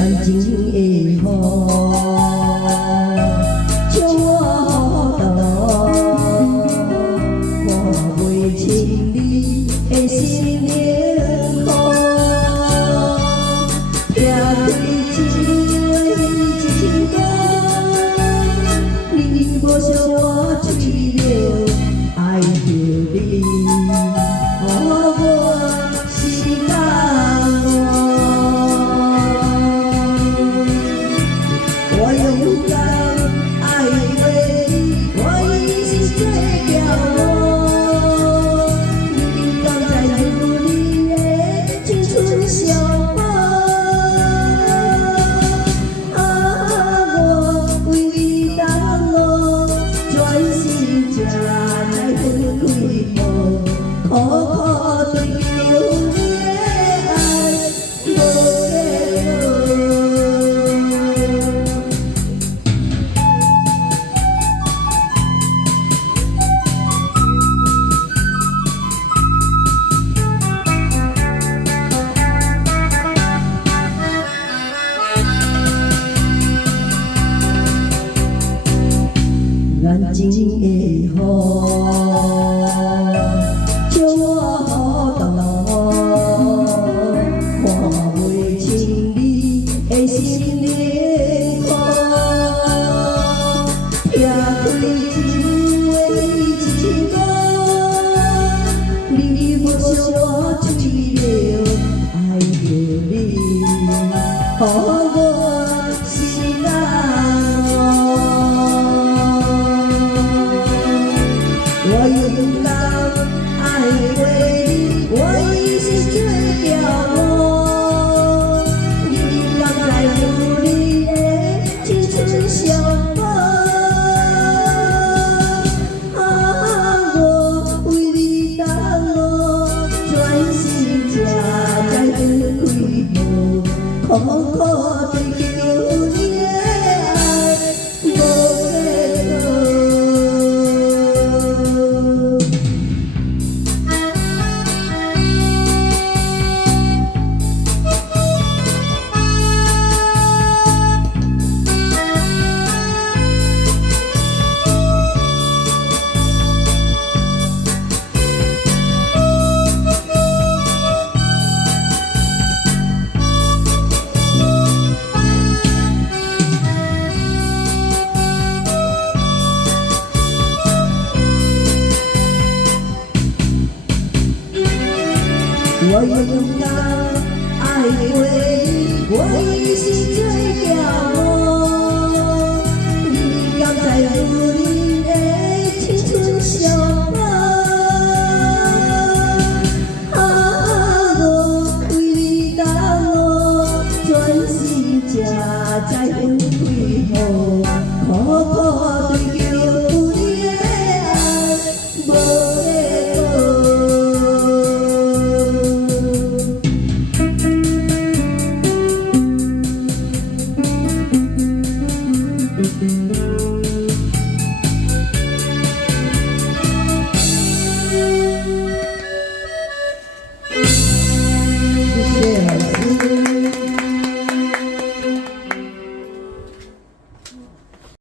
咱情的雨，将我渡，看袂清你的心灵雨，拆开一位一情歌，你无想我醉了，爱着你。 咱情的雨，将我渡，看袂清你的心灵雨，拆开一位一情歌，你无想我醉了，爱着你，予我心安。 我勇敢爱过你，我已是最骄傲。你敢在乎你的青春相伴？我为你等我，专心吃才分开路，苦苦追求你的爱，无结果。 我勇敢爱过你，我已是最骄傲。你敢在乎？